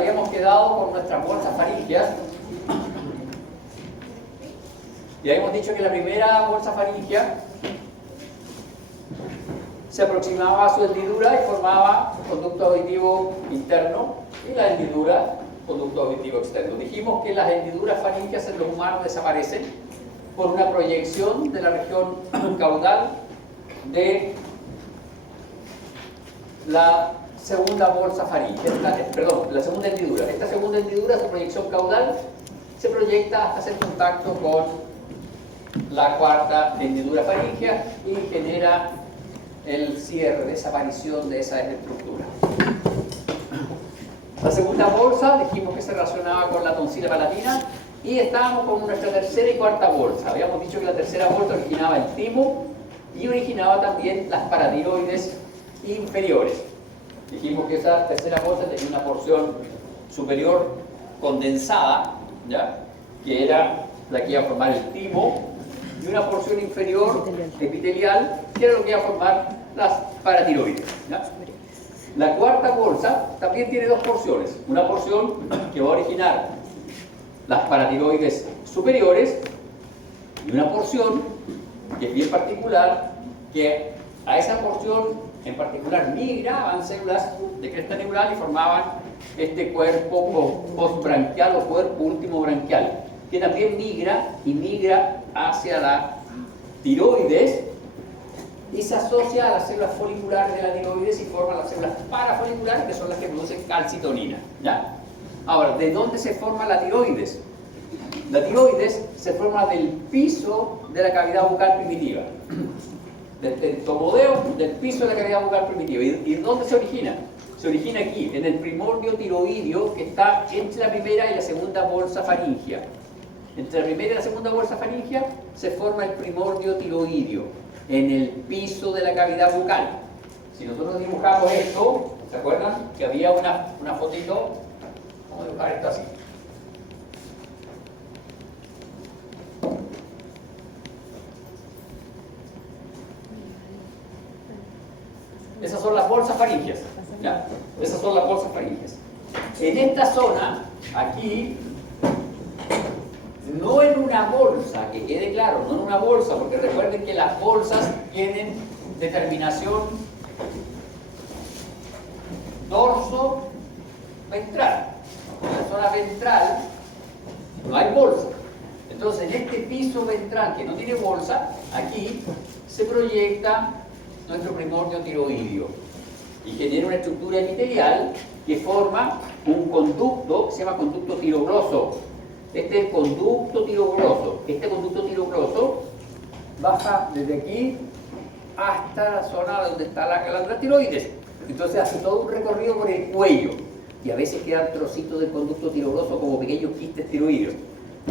habíamos quedado con nuestras bolsas faríngeas y habíamos dicho que la primera bolsa faríngea se aproximaba a su hendidura y formaba conducto auditivo interno y la hendidura conducto auditivo externo. Dijimos que las hendiduras faríngeas en los humanos desaparecen por una proyección de la región caudal de la segunda bolsa faríngea, la segunda hendidura. Esta segunda hendidura, su proyección caudal, se proyecta hasta hacer contacto con la cuarta hendidura faríngea y genera el cierre, desaparición de esa estructura. La segunda bolsa, dijimos que se relacionaba con la tonsila palatina y estábamos con nuestra tercera y cuarta bolsa. Habíamos dicho que la tercera bolsa originaba el timo y originaba también las paratiroides inferiores. Dijimos que esa tercera bolsa tenía una porción superior condensada, ¿ya?, que era la que iba a formar el timo, y una porción inferior epitelial, que era lo que iba a formar las paratiroides, ¿ya? La cuarta bolsa también tiene dos porciones. Una porción que va a originar las paratiroides superiores y una porción que es bien particular, que a esa porción en particular migraban células de cresta neural y formaban este cuerpo postbranquial o cuerpo último branquial, que también migra hacia la tiroides y se asocia a las células foliculares de la tiroides y forma las células parafoliculares, que son las que producen calcitonina, ¿ya? Ahora, ¿de dónde se forma la tiroides? La tiroides se forma del piso de la cavidad bucal primitiva, del tentomodeo del piso de la cavidad bucal primitiva. ¿Y dónde se origina? Se origina aquí, en el primordio tiroideo que está entre la primera y la segunda bolsa faríngea. Entre la primera y la segunda bolsa faríngea se forma el primordio tiroideo, en el piso de la cavidad bucal. Si nosotros dibujamos esto, ¿se acuerdan? Que había una fotito, vamos a dibujar esto así. Esas son las bolsas faríngeas, ¿ya? Esas son las bolsas faríngeas. En esta zona, aquí, no en una bolsa, que quede claro, no en una bolsa, porque recuerden que las bolsas tienen determinación dorso-ventral. En la zona ventral no hay bolsa. Entonces, en este piso ventral que no tiene bolsa, aquí se proyecta nuestro primordio tiroideo y genera una estructura epitelial que forma un conducto que se llama conducto tirogroso. Este es el conducto tirogroso. Este conducto tirogroso baja desde aquí hasta la zona donde está la glándula tiroides. Entonces hace todo un recorrido por el cuello y a veces quedan trocitos del conducto tirogroso como pequeños quistes tiroideos.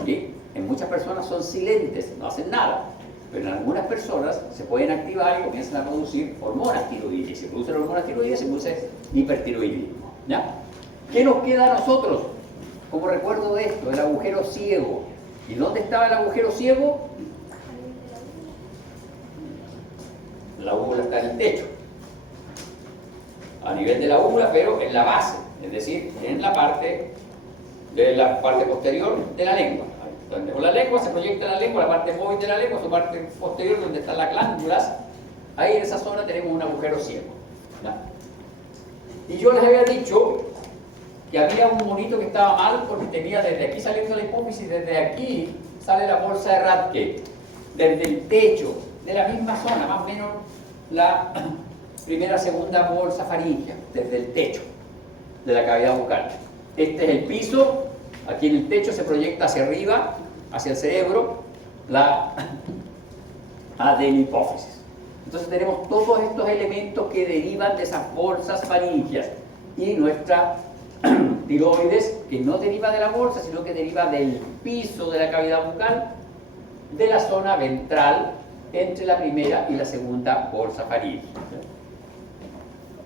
¿Sí? En muchas personas son silentes, no hacen nada. Pero en algunas personas se pueden activar y comienzan a producir hormonas tiroides. Si se producen hormonas tiroides, se produce hipertiroidismo, ¿ya? ¿Qué nos queda a nosotros como recuerdo de esto? El agujero ciego. ¿Y dónde estaba el agujero ciego? La úvula está en el techo. A nivel de la úvula, pero en la base. Es decir, en la parte posterior de la lengua. Donde con la lengua se proyecta la lengua, la parte móvil de la lengua, su parte posterior donde están las glándulas, ahí en esa zona tenemos un agujero ciego, ¿no? Y yo les había dicho que había un monito que estaba mal porque tenía desde aquí saliendo la hipófisis, desde aquí sale la bolsa de Rathke, desde el techo, de la misma zona, más o menos la primera, segunda bolsa faríngea, desde el techo de la cavidad bucal. Este es el piso. Aquí en el techo se proyecta hacia arriba, hacia el cerebro, la adenihipófisis. Entonces tenemos todos estos elementos que derivan de esas bolsas faríngeas y nuestra tiroides, que no deriva de la bolsa, sino que deriva del piso de la cavidad bucal, de la zona ventral, entre la primera y la segunda bolsa faríngea.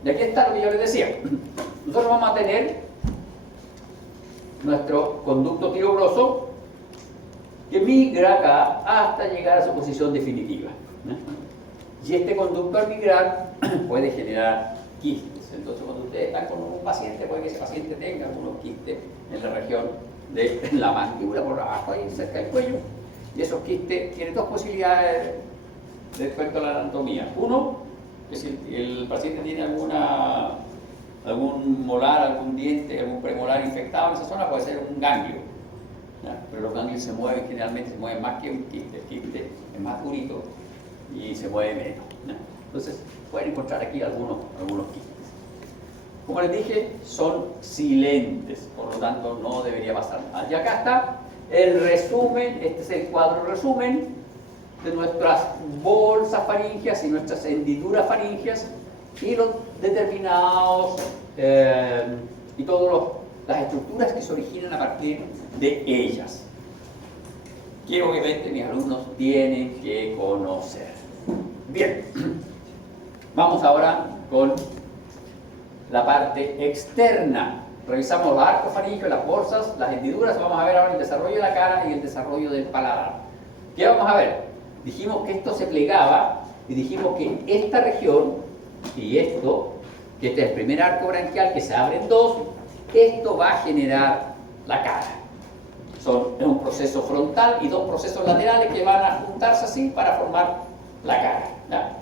Y aquí está lo que yo les decía. Nosotros vamos a tener nuestro conducto tirogroso que migra acá hasta llegar a su posición definitiva, ¿no? Y este conducto al migrar puede generar quistes, Entonces, cuando ustedes están con un paciente, puede que ese paciente tenga algunos quistes en la región de la mandíbula, por abajo, ahí cerca del cuello, y esos quistes tienen dos posibilidades respecto a la anatomía. Uno, que si el paciente tiene algún molar, algún diente, algún premolar infectado en esa zona, puede ser un ganglio, ¿ya? Pero los ganglios se mueven, generalmente se mueven más que un quiste. El quiste es más durito y se mueve menos, ¿ya? Entonces pueden encontrar aquí algunos quistes. Como les dije, son silentes, por lo tanto no debería pasar nada. Y acá está el resumen, este es el cuadro resumen de nuestras bolsas faringias y nuestras hendiduras faringias y los determinados y todas las estructuras que se originan a partir de ellas, que obviamente mis alumnos tienen que conocer. Bien, vamos ahora con la parte externa. Revisamos los arcos faríngeo, las bolsas, las hendiduras. Vamos a ver ahora el desarrollo de la cara y el desarrollo del paladar. ¿Qué vamos a ver? Dijimos que esto se plegaba y dijimos que esta región y esto, que este es el primer arco branquial que se abre en dos, esto va a generar la cara. Es un proceso frontal y dos procesos laterales que van a juntarse así para formar la cara, ¿ya?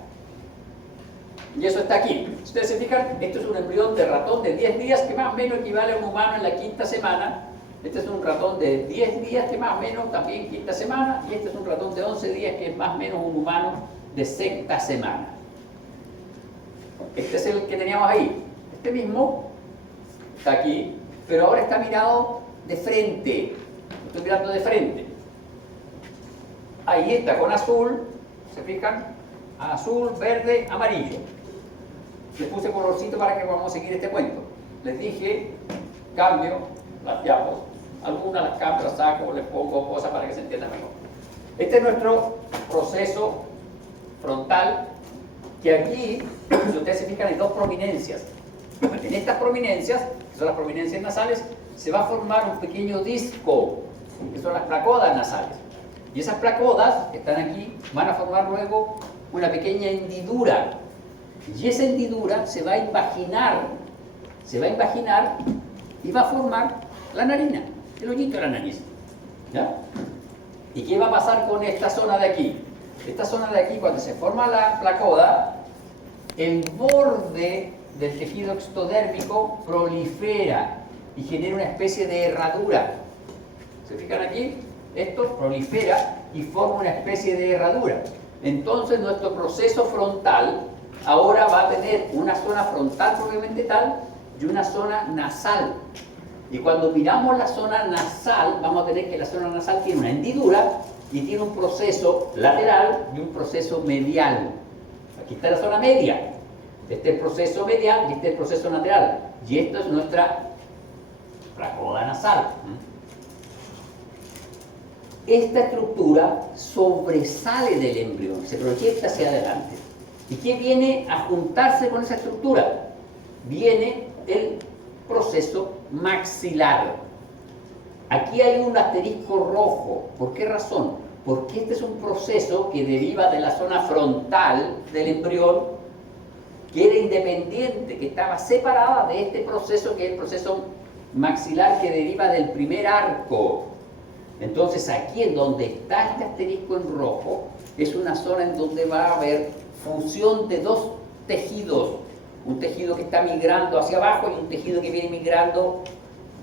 Y eso está aquí. Si ustedes se fijan, esto es un embrión de ratón de 10 días que más o menos equivale a un humano en la quinta semana. Este es un ratón de 10 días que más o menos también quinta semana. Y este es un ratón de 11 días que es más o menos un humano de sexta semana. Este es el que teníamos ahí. Este mismo está aquí, pero ahora está mirado de frente. Lo estoy mirando de frente. Ahí está con azul, ¿se fijan? Azul, verde, amarillo. Les puse colorcito para que podamos seguir este cuento. Les dije, cambio las diapos. Algunas las cambio, las saco, les pongo cosas para que se entienda mejor. Este es nuestro proceso frontal, que aquí, si ustedes se fijan, hay dos prominencias. En estas prominencias, que son las prominencias nasales, se va a formar un pequeño disco, que son las placodas nasales. Y esas placodas que están aquí van a formar luego una pequeña hendidura. Y esa hendidura se va a invaginar y va a formar la narina, el hoyito de la nariz, ¿ya? ¿Y qué va a pasar con esta zona de aquí? Esta zona de aquí, cuando se forma la placoda, el borde del tejido extodérmico prolifera y genera una especie de herradura. ¿Se fijan aquí? Esto prolifera y forma una especie de herradura. Entonces nuestro proceso frontal ahora va a tener una zona frontal propiamente tal y una zona nasal. Y cuando miramos la zona nasal, vamos a tener que la zona nasal tiene una hendidura y tiene un proceso lateral y un proceso medial. Aquí está la zona media. Este es el proceso medial y este es el proceso lateral. Y esto es nuestra placoda nasal. Esta estructura sobresale del embrión, se proyecta hacia adelante. ¿Y qué viene a juntarse con esa estructura? Viene el proceso maxilar. Aquí hay un asterisco rojo. ¿Por qué razón? Porque este es un proceso que deriva de la zona frontal del embrión, que era independiente, que estaba separada de este proceso, que es el proceso maxilar que deriva del primer arco. Entonces aquí en donde está este asterisco en rojo, es una zona en donde va a haber fusión de dos tejidos. Un tejido que está migrando hacia abajo y un tejido que viene migrando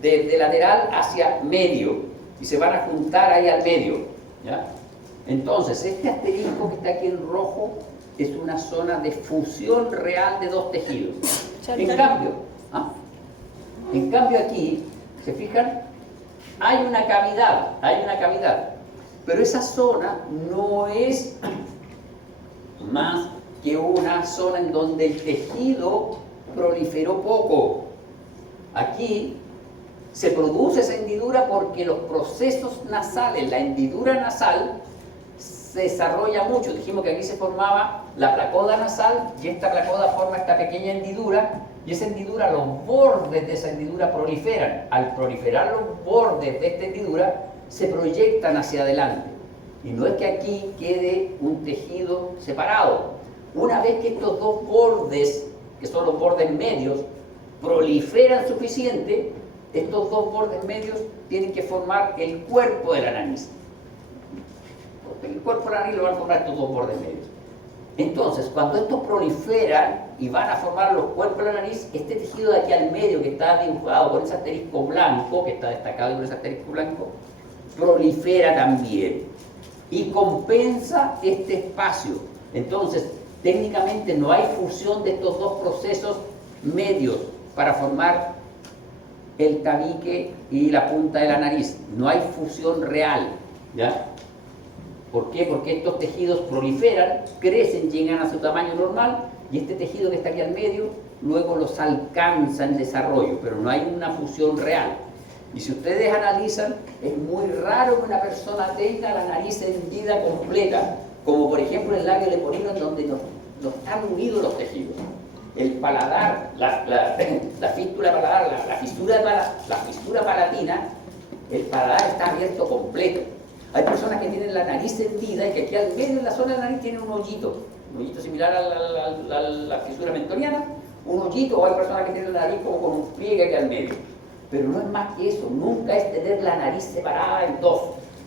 de lateral hacia medio. Y se van a juntar ahí al medio, ¿ya? Entonces este asterisco que está aquí en rojo es una zona de fusión real de dos tejidos. En cambio aquí, ¿se fijan? Hay una cavidad, pero esa zona no es más que una zona en donde el tejido proliferó poco. Aquí se produce esa hendidura porque los procesos nasales, la hendidura nasal, se desarrolla mucho. Dijimos que aquí se formaba la placoda nasal y esta placoda forma esta pequeña hendidura y esa hendidura, los bordes de esa hendidura proliferan. Al proliferar los bordes de esta hendidura se proyectan hacia adelante y no es que aquí quede un tejido separado. Una vez que estos dos bordes que son los bordes medios, proliferan suficiente, estos dos bordes medios tienen que formar el cuerpo de la nariz. Porque el cuerpo de la nariz lo van a formar estos dos bordes medios. Entonces, cuando estos proliferan y van a formar los cuerpos de la nariz, este tejido de aquí al medio, que está dibujado con ese asterisco blanco, que está destacado con ese asterisco blanco, prolifera también y compensa este espacio. Entonces, técnicamente no hay fusión de estos dos procesos medios para formar el tabique y la punta de la nariz. No hay fusión real, ¿ya? ¿Por qué? Porque estos tejidos proliferan, crecen, llegan a su tamaño normal y este tejido que está aquí al medio luego los alcanza en desarrollo, pero no hay una fusión real. Y si ustedes analizan, es muy raro que una persona tenga la nariz hendida completa, como por ejemplo el labio leporino, en donde no están unidos los tejidos. El paladar, la fístula paladar, la fisura palatina, el paladar está abierto completo. Hay personas que tienen la nariz hendida y que aquí al medio de la zona de la nariz tienen un hoyito similar a la fisura mentoniana, un hoyito, o hay personas que tienen la nariz como con un pliegue aquí al medio. Pero no es más que eso, nunca es tener la nariz separada en dos,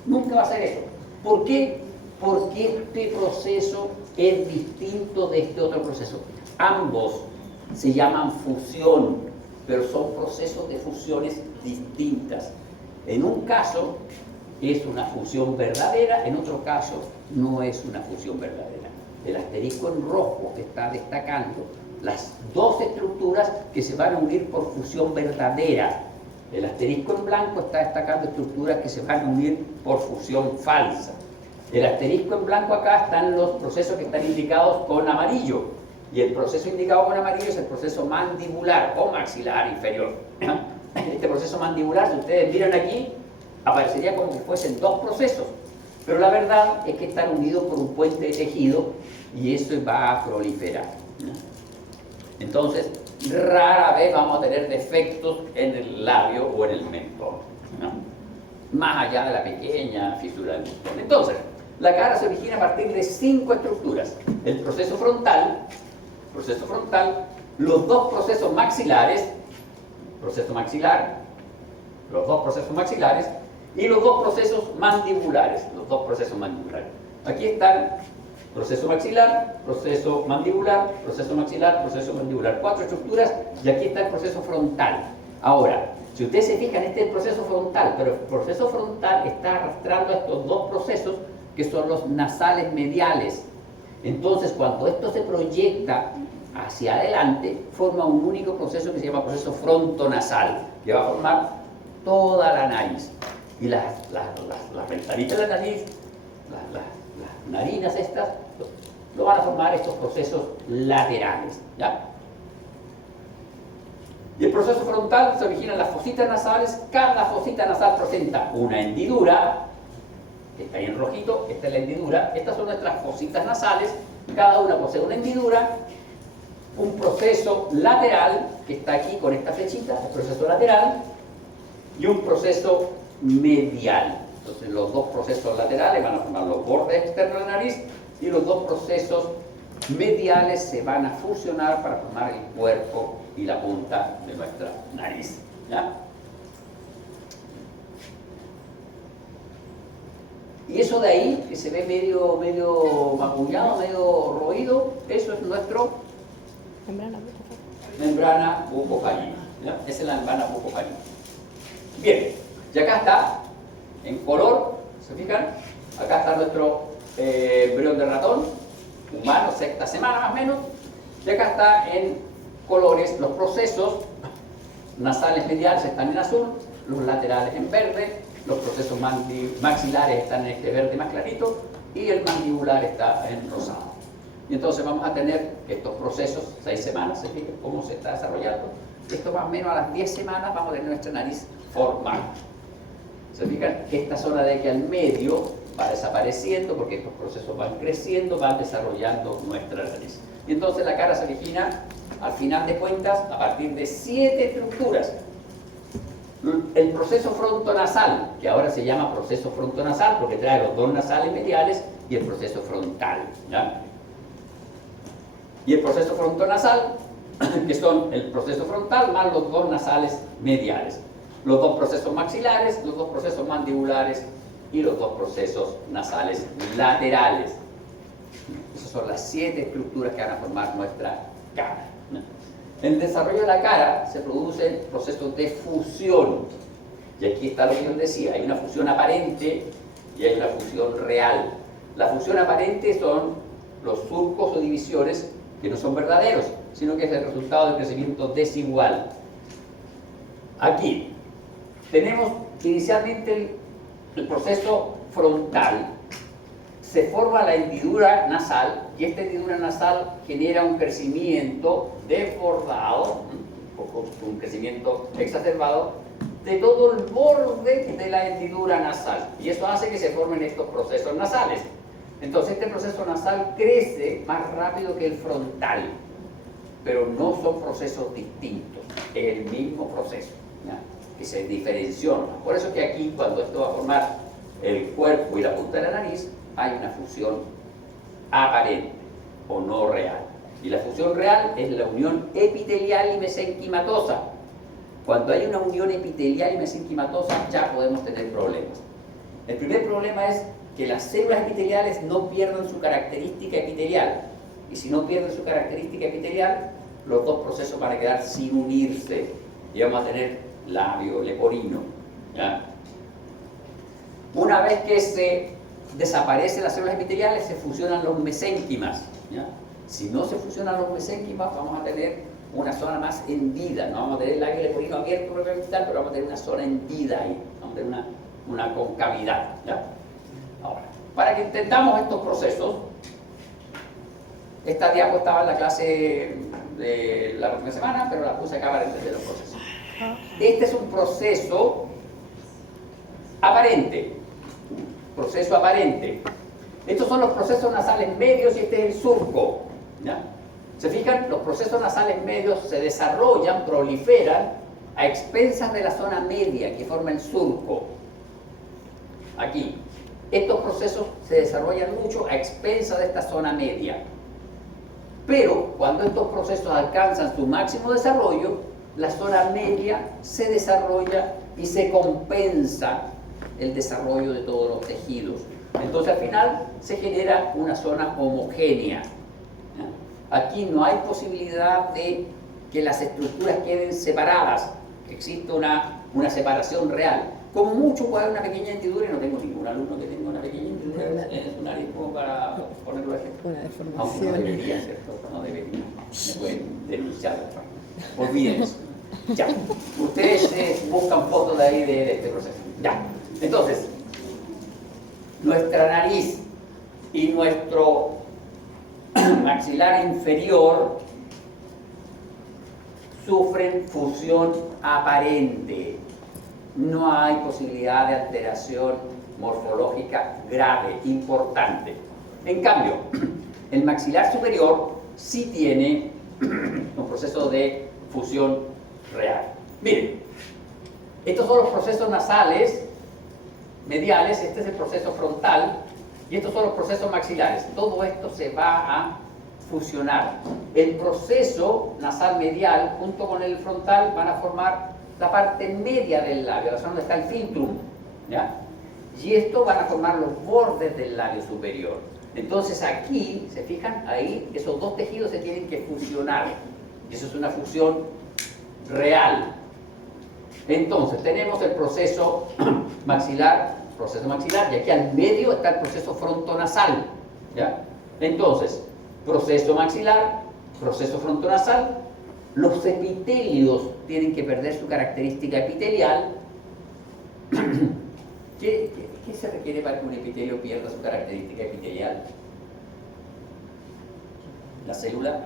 nunca va a ser eso. ¿Por qué? Porque este proceso es distinto de este otro proceso. Ambos se llaman fusión, pero son procesos de fusiones distintas. En un caso es una fusión verdadera, en otro caso no es una fusión verdadera. El asterisco en rojo está destacando las dos estructuras que se van a unir por fusión verdadera. El asterisco en blanco está destacando estructuras que se van a unir por fusión falsa. El asterisco en blanco acá están los procesos que están indicados con amarillo. Y el proceso indicado con amarillo es el proceso mandibular o maxilar inferior. Este proceso mandibular, si ustedes miran aquí, aparecería como si fuesen dos procesos. Pero la verdad es que están unidos por un puente de tejido y eso va a proliferar. Entonces, rara vez vamos a tener defectos en el labio o en el mentón, ¿no? Más allá de la pequeña fisura del mentón. Entonces, la cara se origina a partir de 5 estructuras. El proceso frontal, los dos procesos maxilares, los dos procesos maxilares y los dos procesos mandibulares, Aquí están proceso maxilar, proceso mandibular, proceso maxilar, proceso mandibular. 4 estructuras y aquí está el proceso frontal. Ahora, si ustedes se fijan, este es el proceso frontal, pero el proceso frontal está arrastrando a estos dos procesos que son los nasales mediales. Entonces, cuando esto se proyecta hacia adelante, forma un único proceso que se llama proceso frontonasal, que va a formar toda la nariz. Y las ventanitas de la nariz, las narinas estas, lo van a formar estos procesos laterales, ¿ya? Y el proceso frontal se origina en las fositas nasales. Cada fosita nasal presenta una hendidura, que está ahí en rojito, esta es la hendidura. Estas son nuestras fositas nasales, cada una posee una hendidura, un proceso lateral, que está aquí con esta flechita, el proceso lateral, y un proceso medial. Entonces los dos procesos laterales van a formar los bordes externos de la nariz y los dos procesos mediales se van a fusionar para formar el cuerpo y la punta de nuestra nariz, ¿ya? Y eso de ahí, que se ve medio magullado, medio roído, eso es nuestro membrana bucofaríngea, ¿ya? Esa es la membrana bucofaríngea. Bien, y acá está, en color, ¿se fijan? Acá está nuestro embrión de ratón, humano, sexta semana más o menos, y acá está en colores los procesos nasales mediales están en azul, los laterales en verde, los procesos maxilares están en este verde más clarito y el mandibular está en rosado. Y entonces vamos a tener estos procesos, 6 semanas, ¿se fijan cómo se está desarrollando? Esto más o menos a las 10 semanas vamos a tener nuestra nariz formada. ¿Se fijan? Esta zona de aquí al medio va desapareciendo porque estos procesos van creciendo, van desarrollando nuestra nariz. Y entonces la cara se origina, al final de cuentas, a partir de 7 estructuras. El proceso frontonasal, que ahora se llama proceso frontonasal porque trae los dos nasales mediales y el proceso frontal, ¿ya? Y el proceso frontonasal que son el proceso frontal más los dos nasales mediales, los dos procesos maxilares, los dos procesos mandibulares y los dos procesos nasales laterales. Esas son las 7 estructuras que van a formar nuestra cara. En el desarrollo de la cara se producen procesos de fusión. Y aquí está lo que yo decía, hay una fusión aparente y hay una fusión real. La fusión aparente son los surcos o divisiones que no son verdaderos, sino que es el resultado del crecimiento desigual. Aquí tenemos inicialmente el proceso frontal. Se forma la hendidura nasal y esta hendidura nasal genera un crecimiento desbordado, un crecimiento exacerbado de todo el borde de la hendidura nasal, y eso hace que se formen estos procesos nasales. Entonces este proceso nasal crece más rápido que el frontal, pero no son procesos distintos, es el mismo proceso, ¿ya? Que se diferencian. Por eso que aquí, cuando esto va a formar el cuerpo y la punta de la nariz, hay una fusión aparente o no real. Y la fusión real es la unión epitelial y mesenquimatosa. Cuando hay una unión epitelial y mesenquimatosa ya podemos tener problemas. El primer problema es que las células epiteliales no pierdan su característica epitelial. Y si no pierden su característica epitelial, los dos procesos van a quedar sin unirse y vamos a tener labio leporino, ¿ya? Una vez que se desaparecen las células epiteliales, se fusionan los mesénquimas, ¿ya? Si no se fusionan los mesénquimas, vamos a tener una zona más hendida. No vamos a tener el labio leporino abierto propiamente tal, pero vamos a tener una zona hendida ahí, vamos a tener una concavidad, ¿ya? Ahora, para que entendamos estos procesos, esta diapo estaba en la clase de la próxima semana, pero la puse acá para entender los procesos. Este es un proceso aparente. Proceso aparente. Estos son los procesos nasales medios y este es el surco, ¿ya? ¿Se fijan? Los procesos nasales medios se desarrollan, proliferan a expensas de la zona media que forma el surco. Aquí. Estos procesos se desarrollan mucho a expensas de esta zona media. Pero cuando estos procesos alcanzan su máximo desarrollo, la zona media se desarrolla y se compensa el desarrollo de todos los tejidos. Entonces al final se genera una zona homogénea. Aquí no hay posibilidad de que las estructuras queden separadas, que exista una separación real. Como mucho puede haber una pequeña hendidura, y no tengo ningún alumno que tenga una pequeña hendidura en su nariz como para ponerlo así. Una deformación. Aunque no debería, ¿cierto? No debería. Me pueden denunciar. Olviden eso. Ya. Ustedes buscan fotos de ahí de este proceso. Ya. Entonces, nuestra nariz y nuestro maxilar inferior sufren fusión aparente. No hay posibilidad de alteración morfológica grave, importante. En cambio, el maxilar superior sí tiene un proceso de fusión real. Miren, estos son los procesos nasales mediales, este es el proceso frontal y estos son los procesos maxilares. Todo esto se va a fusionar. El proceso nasal medial junto con el frontal van a formar la parte media del labio, la zona donde está el filtrum, ¿ya? Y esto van a formar los bordes del labio superior. Entonces aquí, ¿se fijan? Ahí esos dos tejidos se tienen que fusionar. Y eso es una fusión real. Entonces tenemos el proceso maxilar, y aquí al medio está el proceso frontonasal, ¿ya? Entonces, proceso maxilar, proceso frontonasal. Los epitelios tienen que perder su característica epitelial. ¿Qué se requiere para que un epitelio pierda su característica epitelial? La célula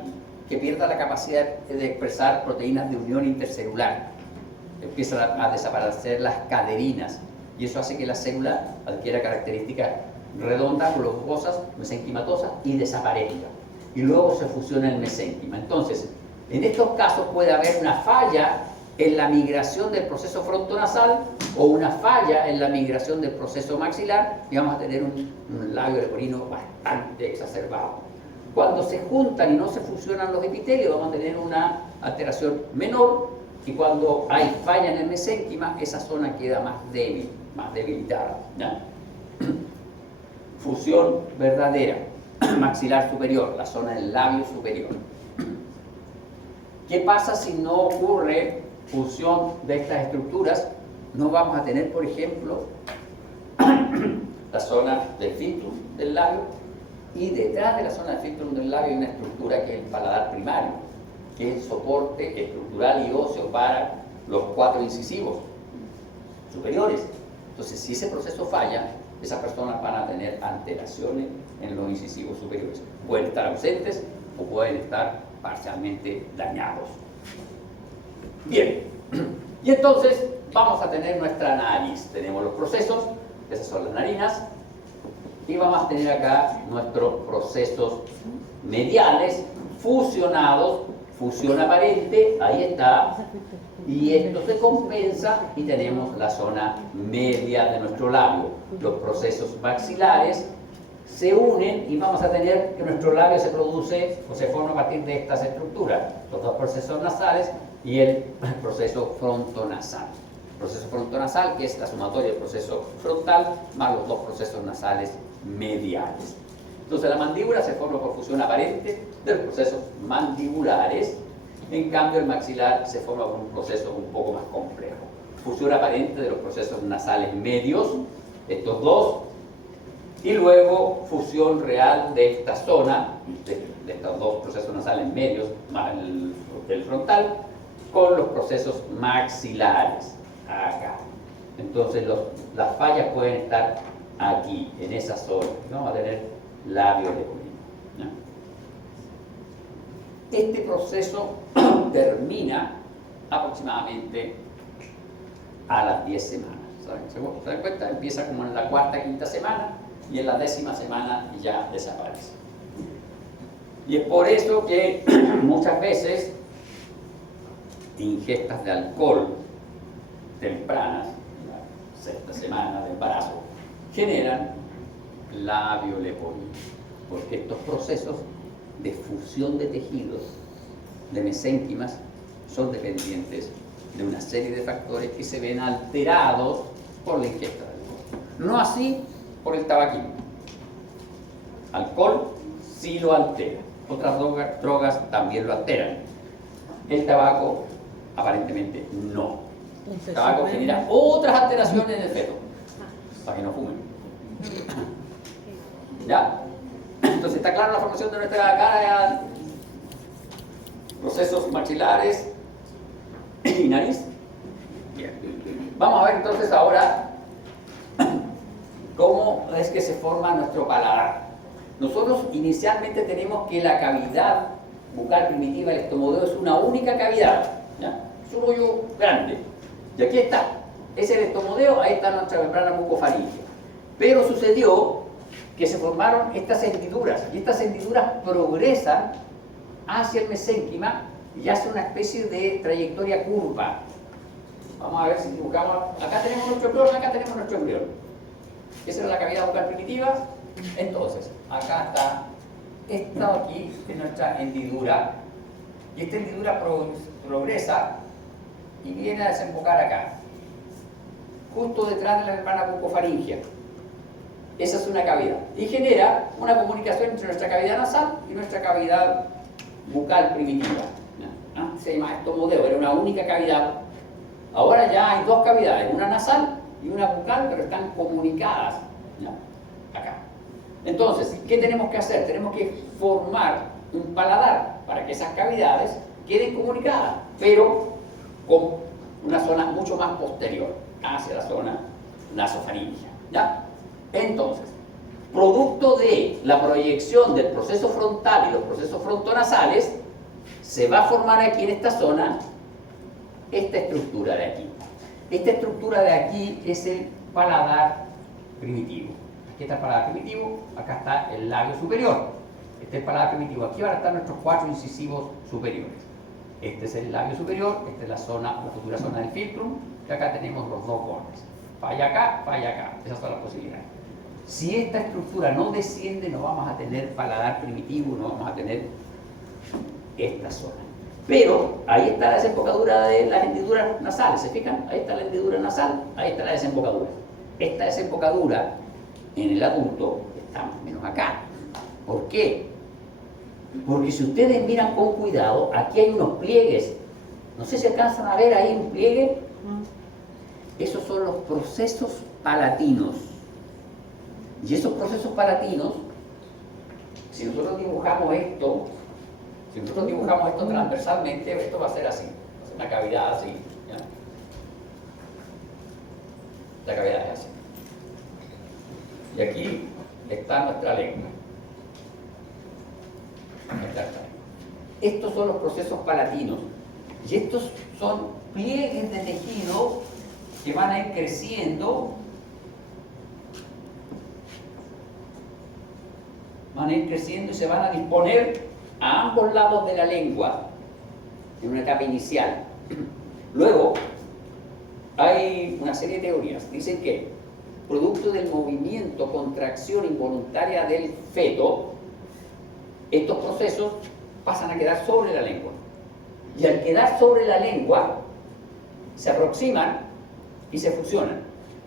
que pierda la capacidad de expresar proteínas de unión intercelular. Empiezan a desaparecer las caderinas y eso hace que la célula adquiera características redondas, globosas, mesenquimatosas y desaparezca. Y luego se fusiona el mesénquima. Entonces, en estos casos puede haber una falla en la migración del proceso frontonasal o una falla en la migración del proceso maxilar y vamos a tener un labio leporino bastante exacerbado. Cuando se juntan y no se fusionan los epitelios, vamos a tener una alteración menor, y cuando hay falla en el mesénquima, esa zona queda más débil, más debilitada, ¿ya? Fusión verdadera, maxilar superior, la zona del labio superior. ¿Qué pasa si no ocurre fusión de estas estructuras? No vamos a tener, por ejemplo, la zona del filtrum del labio, y detrás de la zona del filtrum del labio hay una estructura que es el paladar primario, que es el soporte estructural y óseo para los 4 incisivos superiores. Entonces, si ese proceso falla, esas personas van a tener alteraciones en los incisivos superiores. Pueden estar ausentes o pueden estar parcialmente dañados. Bien, y entonces vamos a tener nuestra nariz. Tenemos los procesos, esas son las narinas, y vamos a tener acá nuestros procesos mediales fusionados, fusión aparente, ahí está, y esto se compensa y tenemos la zona media de nuestro labio. Los procesos maxilares se unen y vamos a tener que nuestro labio se produce o se forma a partir de estas estructuras, los dos procesos nasales y el proceso frontonasal. El proceso frontonasal, que es la sumatoria del proceso frontal, más los dos procesos nasales mediales. Entonces la mandíbula se forma por fusión aparente de los procesos mandibulares, en cambio el maxilar se forma por un proceso un poco más complejo. Fusión aparente de los procesos nasales medios, estos dos, y luego fusión real de esta zona, de estos dos procesos nasales medios, más el frontal, con los procesos maxilares, acá. Entonces las fallas pueden estar aquí, en esa zona. Vamos a tener labio leporino, ¿no? Este proceso termina aproximadamente a las 10 semanas. ¿Se dan cuenta? Empieza como en la cuarta, quinta semana, y en la 10ª semana ya desaparece. Y es por eso que muchas veces ingestas de alcohol tempranas, en la 6ª semana de embarazo, generan labio leporino, porque estos procesos de fusión de tejidos, de mesénquimas, son dependientes de una serie de factores que se ven alterados por la ingesta de alcohol. No así por el tabaquismo. Alcohol sí lo altera, otras drogas también lo alteran. El tabaco aparentemente no. El tabaco genera otras alteraciones en el feto, para que no fumen. ¿Ya? Entonces está clara la formación de nuestra cara, procesos maxilares y nariz. Bien. Vamos a ver entonces ahora cómo es que se forma nuestro paladar. Nosotros inicialmente tenemos que la cavidad bucal primitiva del estomodeo es una única cavidad, ¿ya? Es un hoyo grande. Y aquí está. Es el estomodeo, ahí está nuestra membrana mucofaríngea. Pero sucedió que se formaron estas hendiduras, y estas hendiduras progresan hacia el mesénquima y hace una especie de trayectoria curva. Vamos a ver si dibujamos. Acá tenemos nuestro embrión, acá tenemos nuestro embrión. Esa es la cavidad bucal primitiva. Entonces, acá está, esta aquí es nuestra hendidura, y esta hendidura progresa y viene a desembocar acá, justo detrás de la membrana bucofaríngea. Esa es una cavidad y genera una comunicación entre nuestra cavidad nasal y nuestra cavidad bucal primitiva. ¿No? Se llama estomodeo, era una única cavidad. Ahora ya hay dos cavidades, una nasal y una bucal, pero están comunicadas, ¿no? Acá. Entonces, ¿qué tenemos que hacer? Tenemos que formar un paladar para que esas cavidades queden comunicadas, pero con una zona mucho más posterior, hacia la zona nasofaríngea, ¿ya? Entonces, producto de la proyección del proceso frontal y los procesos frontonasales, se va a formar aquí en esta zona esta estructura de aquí. Esta estructura de aquí es el paladar primitivo. Aquí está el paladar primitivo, acá está el labio superior. Este es el paladar primitivo. Aquí van a estar nuestros 4 incisivos superiores. Este es el labio superior, esta es la futura zona del filtrum, y acá tenemos los dos bordes. Falla acá, esas son las posibilidades. Si esta estructura no desciende, no vamos a tener paladar primitivo, no vamos a tener esta zona. Pero ahí está la desembocadura de las hendiduras nasales, ¿se fijan? Ahí está la hendidura nasal, ahí está la desembocadura. Esta desembocadura en el adulto está más o menos acá. ¿Por qué? Porque si ustedes miran con cuidado, aquí hay unos pliegues. No sé si alcanzan a ver ahí un pliegue. Esos son los procesos palatinos. Y esos procesos palatinos, si nosotros dibujamos esto transversalmente, esto va a ser así, va a ser una cavidad así, ¿ya? La cavidad es así. Y aquí está nuestra lengua. Estos son los procesos palatinos. Y estos son pliegues de tejido que van a ir creciendo. Van a ir creciendo y se van a disponer a ambos lados de la lengua en una etapa inicial. Luego, hay una serie de teorías. Dicen que, producto del movimiento, contracción involuntaria del feto, estos procesos pasan a quedar sobre la lengua. Y al quedar sobre la lengua, se aproximan y se fusionan.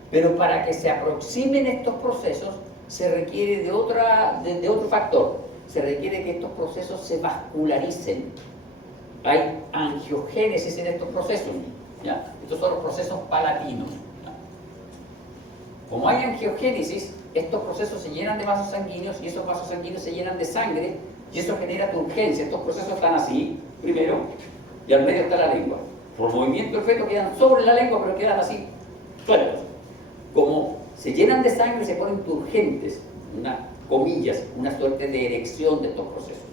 Pero para que se aproximen estos procesos, se requiere de otro factor. Se requiere que estos procesos se vascularicen. Hay angiogénesis en estos procesos, ¿ya? Estos son los procesos palatinos, ¿ya? Como hay angiogénesis, estos procesos se llenan de vasos sanguíneos y esos vasos sanguíneos se llenan de sangre y eso genera turgencia. Estos procesos están así, primero, y al medio está la lengua. Por movimiento del feto quedan sobre la lengua, pero quedan así, sueltos. Como se llenan de sangre, se ponen turgentes, comillas, una suerte de erección de estos procesos.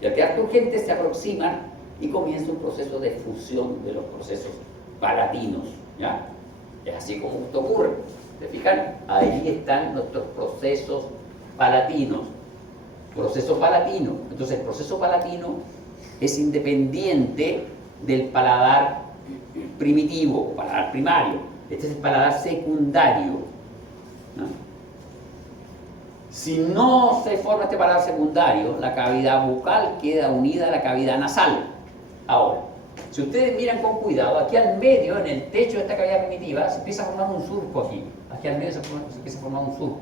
Y al quedar turgentes se aproximan y comienza un proceso de fusión de los procesos palatinos, ¿ya? Es así como esto ocurre. ¿Se fijan? Ahí están nuestros procesos palatinos. Proceso palatino. Entonces, el proceso palatino es independiente del paladar primitivo, paladar primario. Este es el paladar secundario, ¿no? Si no se forma este paladar secundario, la cavidad bucal queda unida a la cavidad nasal. Ahora, si ustedes miran con cuidado, aquí al medio, en el techo de esta cavidad primitiva, se empieza a formar un surco aquí. Aquí al medio se empieza a formar un surco.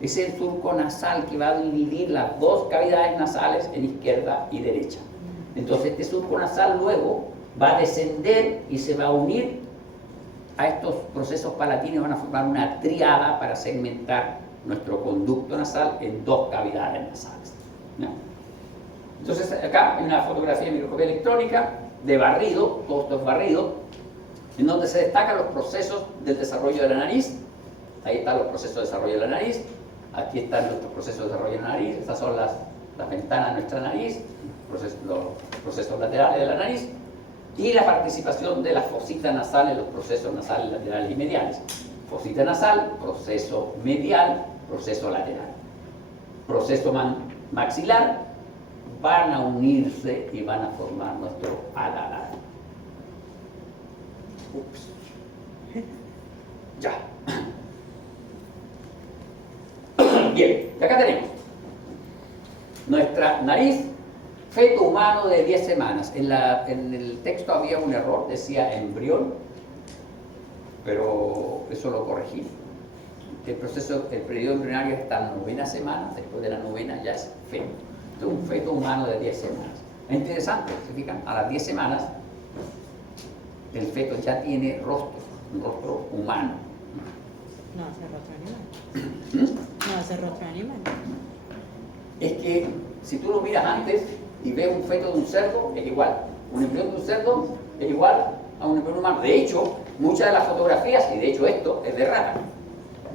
Es el surco nasal que va a dividir las dos cavidades nasales en izquierda y derecha. Entonces este surco nasal luego va a descender y se va a unir a estos procesos palatinos, van a formar una tríada para segmentar nuestro conducto nasal en dos cavidades nasales, ¿no? Entonces acá hay una fotografía de microscopía electrónica de barrido, todo esto es barrido, en donde se destacan los procesos del desarrollo de la nariz. Ahí están los procesos de desarrollo de la nariz, aquí están nuestros procesos de desarrollo de la nariz, estas son las ventanas de nuestra nariz, los procesos laterales de la nariz, y la participación de la fosita nasal en los procesos nasales laterales y mediales. Fosita nasal, proceso medial, proceso lateral. Proceso maxilar, van a unirse y van a formar nuestro paladar. Ups. Ya. Bien, y acá tenemos nuestra nariz, feto humano de 10 semanas. En el texto había un error, decía embrión, pero eso lo corregí. El periodo embrionario está en la 9ª semana, después de la 9ª ya es feto. Este es un feto humano de 10 semanas. Es interesante, se fijan, a las 10 semanas el feto ya tiene rostro, un rostro humano. No hace rostro animal. No hace rostro animal. Es que si tú lo miras antes y ves un feto de un cerdo, es igual. Un embrión de un cerdo es igual a un embrión humano. De hecho, muchas de las fotografías, y de hecho esto, es de rata,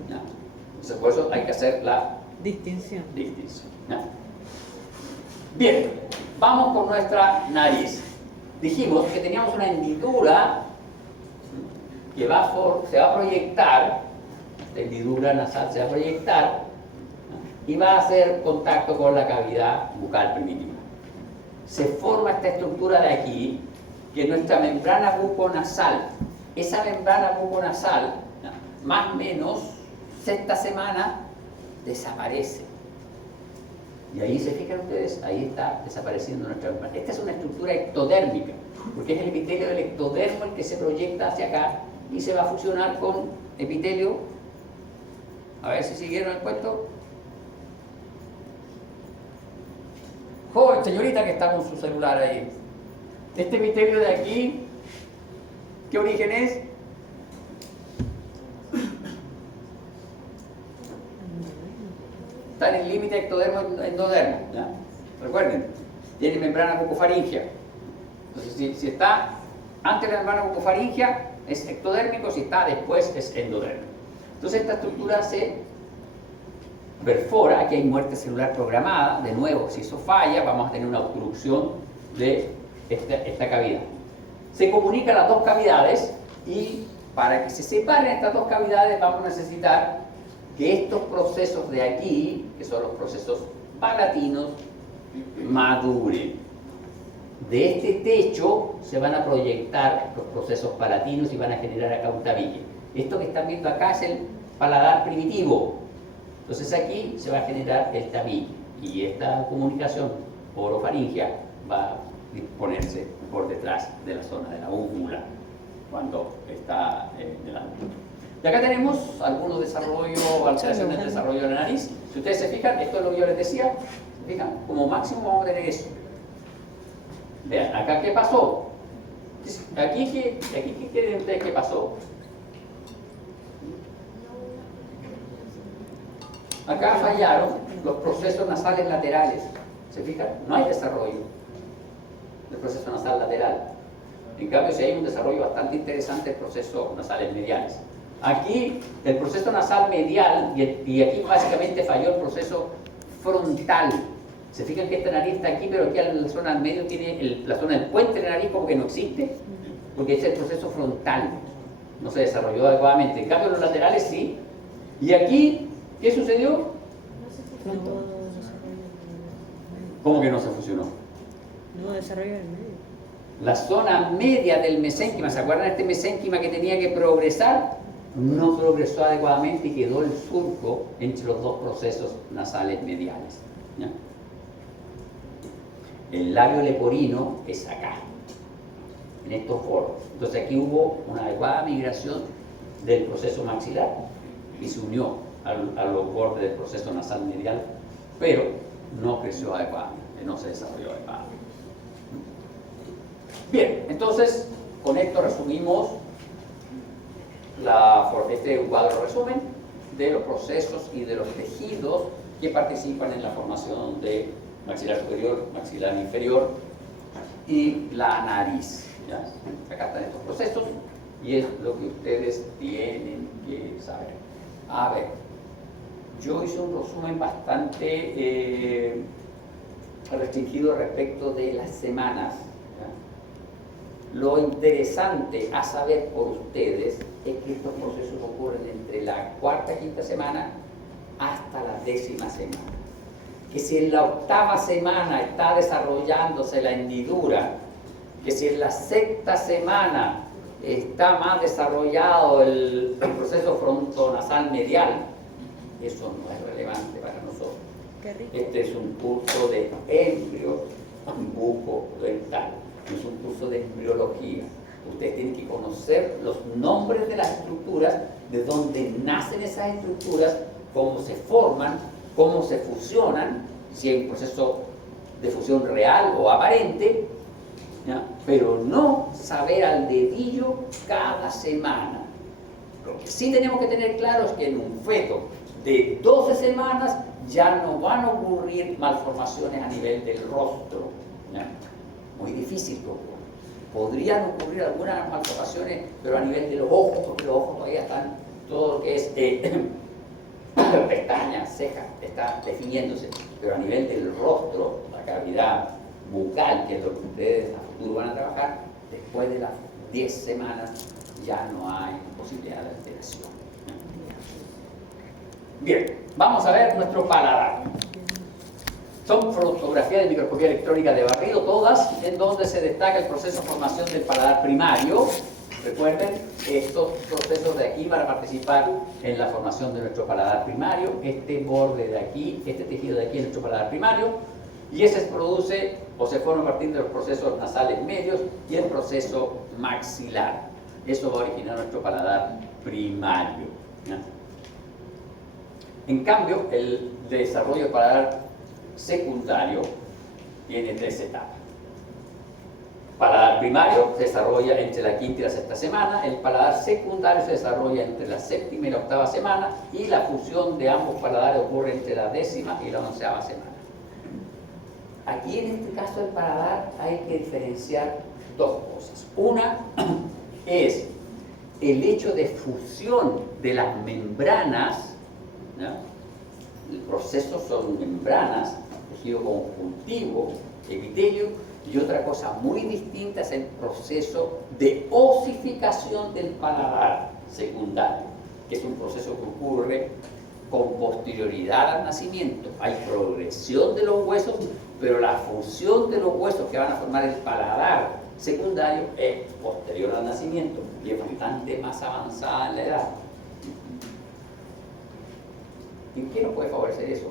¿no? Entonces, por eso hay que hacer la distinción. ¿No? Bien, vamos con nuestra nariz. Dijimos que teníamos una hendidura que se va a proyectar, esta hendidura nasal se va a proyectar, ¿no? Y va a hacer contacto con la cavidad bucal primitiva. Se forma esta estructura de aquí, que es nuestra membrana buconasal. Esa membrana buconasal, ¿no? Más o menos, 6ª semana, desaparece. Y ahí se fijan ustedes, ahí está desapareciendo nuestra membrana. Esta es una estructura ectodérmica, porque es el epitelio del ectodermo el que se proyecta hacia acá y se va a fusionar con epitelio. A ver si siguieron el cuento. Joven, señorita que está con su celular ahí. Este epitelio de aquí, ¿qué origen es? Está en el límite ectodermo-endodermo, ¿ya? Recuerden, tiene membrana bucofaringea. Entonces, si está antes de la membrana bucofaringea, es ectodérmico, si está después, es endodérmico. Entonces, esta estructura se perfora, aquí hay muerte celular programada. De nuevo, si eso falla, vamos a tener una obstrucción de esta cavidad. Se comunican las dos cavidades y para que se separen estas dos cavidades vamos a necesitar que estos procesos de aquí, que son los procesos palatinos, maduren. De este techo se van a proyectar los procesos palatinos y van a generar acá un tabique. Esto que están viendo acá es el paladar primitivo. Entonces aquí se va a generar el tabique y esta comunicación orofaringea va a disponerse por detrás de la zona de la úvula cuando está en el adulto. Y acá tenemos algunos desarrollos, alteraciones del desarrollo de la nariz. Si ustedes se fijan, esto es lo que yo les decía, fijan, como máximo vamos a tener eso. Vean, acá qué pasó. Aquí qué creen ustedes que pasó. Acá fallaron los procesos nasales laterales. ¿Se fijan? No hay desarrollo del proceso nasal lateral. En cambio, sí hay un desarrollo bastante interesante del proceso nasales mediales. Aquí el proceso nasal medial, y aquí básicamente falló el proceso frontal. Se fijan que esta nariz está aquí, pero aquí en la zona del medio tiene la zona del puente de la nariz como que no existe, porque es el proceso frontal. No se desarrolló adecuadamente. En cambio, los laterales sí. Y aquí, ¿qué sucedió? ¿Cómo que no se fusionó? No desarrollo del medio. La zona media del mesénquima, ¿se acuerdan de este mesénquima que tenía que progresar? No progresó adecuadamente y quedó el surco entre los dos procesos nasales mediales, ¿ya? El labio leporino es acá, en estos foros. Entonces aquí hubo una adecuada migración del proceso maxilar y se unió a los bordes del proceso nasal medial, pero no creció adecuadamente, no se desarrolló adecuadamente. Bien, entonces con esto resumimos este cuadro resumen de los procesos y de los tejidos que participan en la formación de maxilar superior, maxilar inferior y la nariz, ¿ya? Acá están estos procesos y es lo que ustedes tienen que saber. A ver, yo hice un resumen bastante restringido respecto de las semanas, ¿ya? Lo interesante a saber por ustedes es que estos procesos ocurren entre la cuarta y quinta semana hasta la 10ª semana. Que si en la 8ª semana está desarrollándose la hendidura, que si en la 6ª semana está más desarrollado el proceso frontonasal medial, eso no es relevante para nosotros. Qué rico. Este es un curso de embrios bucodental, no es un curso de embriología. Ustedes tienen que conocer los nombres de las estructuras, de dónde nacen esas estructuras, cómo se forman, cómo se fusionan, si hay un proceso de fusión real o aparente, ¿ya? Pero no saber al dedillo cada semana. Lo que sí tenemos que tener claro es que en un feto de 12 semanas ya no van a ocurrir malformaciones a nivel del rostro, ¿ya? Muy difícil que ocurra. Podrían ocurrir algunas malformaciones, pero a nivel de los ojos, porque los ojos todavía están, todo lo que es pestañas, cejas, está definiéndose, pero a nivel del rostro, la cavidad bucal, que es lo que ustedes a futuro van a trabajar, después de las 10 semanas ya no hay posibilidad de alteración. Bien, vamos a ver nuestro paladar. Son fotografías de microscopía electrónica de barrido, todas en donde se destaca el proceso de formación del paladar primario, Recuerden, estos procesos de aquí van a participar en la formación de nuestro paladar primario, este borde de aquí, este tejido de aquí es nuestro paladar primario, y ese se produce o se forma a partir de los procesos nasales medios y el proceso maxilar. Eso va a originar nuestro paladar primario, ¿ya? En cambio, el desarrollo del paladar secundario tiene 3 etapas. Paladar primario se desarrolla entre la quinta y la sexta semana, el paladar secundario se desarrolla entre la séptima y la octava semana, y la fusión de ambos paladares ocurre entre la 10ª y la 11ª semana. Aquí en este caso del paladar hay que diferenciar dos cosas. Una es el hecho de fusión de las membranas, ¿no? El proceso son membranas, tejido conjuntivo, epitelio, y otra cosa muy distinta es el proceso de osificación del paladar secundario, que es un proceso que ocurre con posterioridad al nacimiento. Hay progresión de los huesos, pero la fusión de los huesos que van a formar el paladar secundario es posterior al nacimiento y es bastante más avanzada en la edad. ¿En qué nos puede favorecer eso?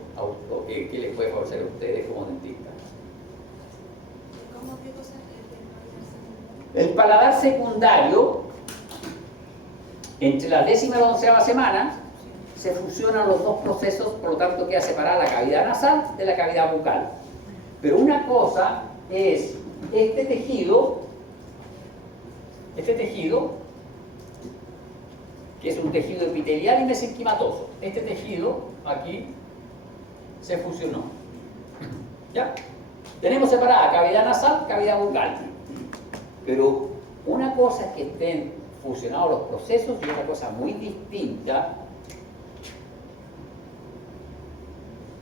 ¿Qué les puede favorecer a ustedes como dentistas? El paladar secundario, entre la 10ª y la 11ª semana, se fusionan los dos procesos, por lo tanto queda separada la cavidad nasal de la cavidad bucal. Pero una cosa es este tejido, que es un tejido epitelial y mesenquimatoso. Este tejido aquí se fusionó. ¿Ya? Tenemos separada cavidad nasal, cavidad bucal. Pero una cosa es que estén fusionados los procesos y otra cosa muy distinta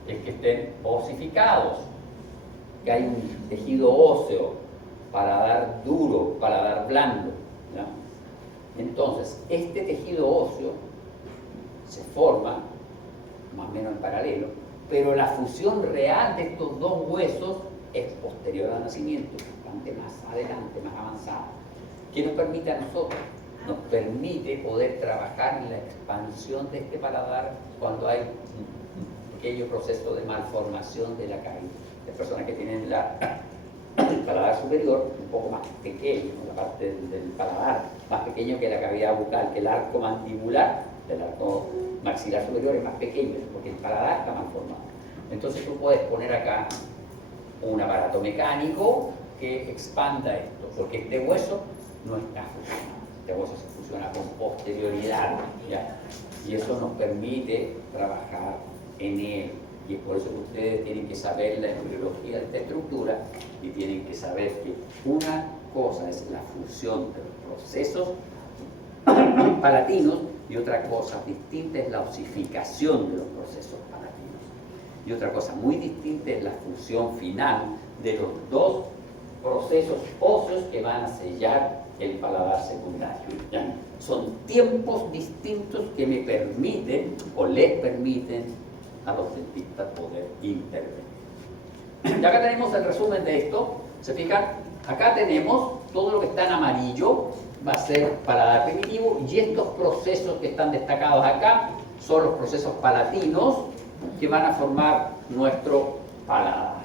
es que estén osificados, que hay un tejido óseo, paladar duro, paladar blando, ¿ya? Entonces, este tejido óseo se forma más o menos en paralelo, pero la fusión real de estos dos huesos es posterior al nacimiento, bastante más adelante, más avanzada. ¿Qué nos permite a nosotros? Nos permite poder trabajar en la expansión de este paladar cuando hay un pequeño proceso de malformación de la cavidad. Las personas que tienen el paladar superior un poco más pequeño, la parte del paladar más pequeño que la cavidad bucal, que el arco mandibular del arco maxilar superior es más pequeño, porque el paladar está mal formado. Entonces tú puedes poner acá un aparato mecánico que expanda esto, porque este hueso no está fusionado, este hueso se fusiona con posterioridad, ¿ya? Y eso nos permite trabajar en él. Y es por eso que ustedes tienen que saber la embriología de esta estructura y tienen que saber que una cosa es la fusión de los procesos palatinos y otra cosa distinta es la osificación de los procesos palatinos. Y otra cosa muy distinta es la fusión final de los dos procesos óseos que van a sellar el paladar secundario, ¿ya? Son tiempos distintos que me permiten o les permiten a los dentistas poder intervenir. Ya acá tenemos el resumen de esto. ¿Se fijan? Acá tenemos todo lo que está en amarillo, va a ser paladar primitivo, y estos procesos que están destacados acá son los procesos palatinos que van a formar nuestro paladar.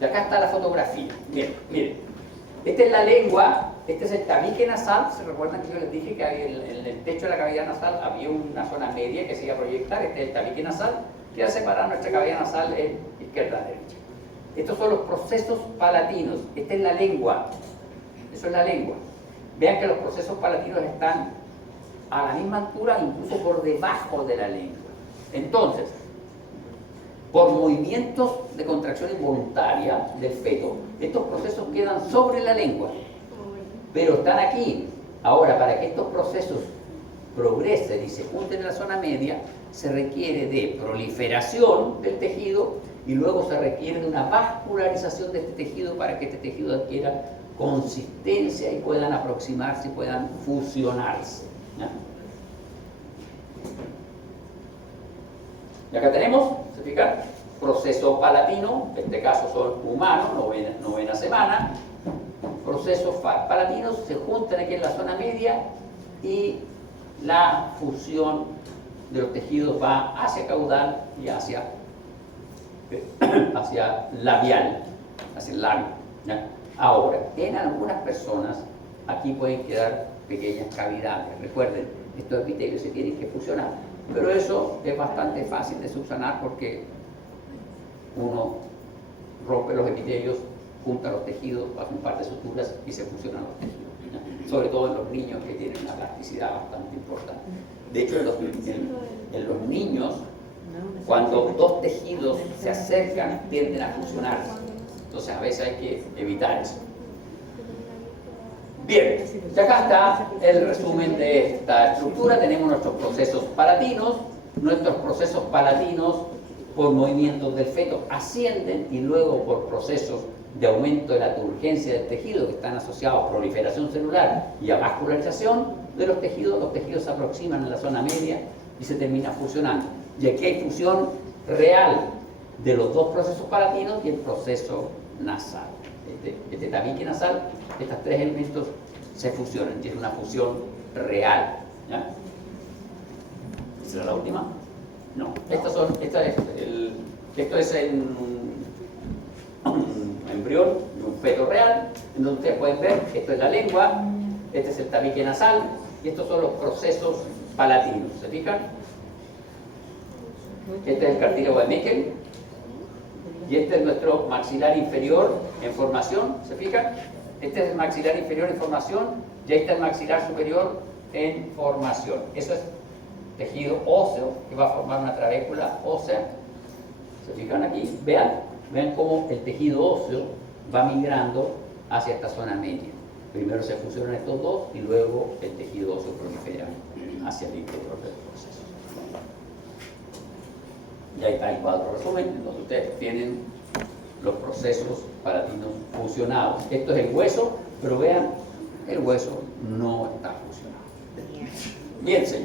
Y acá está la fotografía. Miren, miren. Esta es la lengua, este es el tabique nasal. ¿Se recuerdan que yo les dije que en el techo de la cavidad nasal había una zona media que se iba a proyectar? Este es el tabique nasal, que va a separar nuestra cavidad nasal en izquierda a derecha. Estos son los procesos palatinos. Esta es la lengua. Eso es la lengua. Vean que los procesos palatinos están a la misma altura, incluso por debajo de la lengua. Entonces, por movimientos de contracción involuntaria del feto, estos procesos quedan sobre la lengua, pero están aquí. Ahora, para que estos procesos progresen y se junten en la zona media, se requiere de proliferación del tejido y luego se requiere de una vascularización de este tejido para que este tejido adquiera consistencia y puedan aproximarse y puedan fusionarse, ¿ya? Y acá tenemos, ¿se fijan? Proceso palatino, en este caso son humanos, novena semana, procesos palatinos se juntan aquí en la zona media y la fusión de los tejidos va hacia caudal y hacia labial, hacia el labio, ¿ya? Ahora, en algunas personas aquí pueden quedar pequeñas cavidades. Recuerden, estos epitelios se tienen que fusionar, pero eso es bastante fácil de subsanar porque uno rompe los epitelios, junta los tejidos, hace un par de suturas y se fusionan los tejidos, ¿ya? Sobre todo en los niños que tienen una plasticidad bastante importante. De hecho, en los niños, cuando dos tejidos se acercan, tienden a fusionarse. Entonces, a veces hay que evitar eso. Bien, y acá está el resumen de esta estructura. Tenemos nuestros procesos palatinos. Nuestros procesos palatinos, por movimientos del feto, ascienden y luego por procesos de aumento de la turgencia del tejido que están asociados a proliferación celular y a vascularización de los tejidos se aproximan a la zona media y se termina fusionando. Y aquí hay fusión real de los dos procesos palatinos y el proceso nasal. Este tabique nasal, estos tres elementos se fusionan y es una fusión real, ¿ya? ¿Esa era la última? No. Esto es un embrión de un feto real, en donde ustedes pueden ver, esto es la lengua, este es el tabique nasal y estos son los procesos palatinos. ¿Se fijan? Este es el cartílago de Meckel y este es nuestro maxilar inferior en formación. ¿Se fijan? Este es el maxilar inferior en formación y ahí está el maxilar superior en formación. Eso es tejido óseo que va a formar una trabécula ósea. ¿Se fijan aquí? Vean cómo el tejido óseo va migrando hacia esta zona media. Primero se fusionan estos dos y luego el tejido óseo prolifera hacia el interior del proceso. Y ahí está el cuadro resumen, en donde ustedes tienen los procesos palatinos fusionados. Esto es el hueso, pero vean, el hueso no está fusionado. Bien, señor.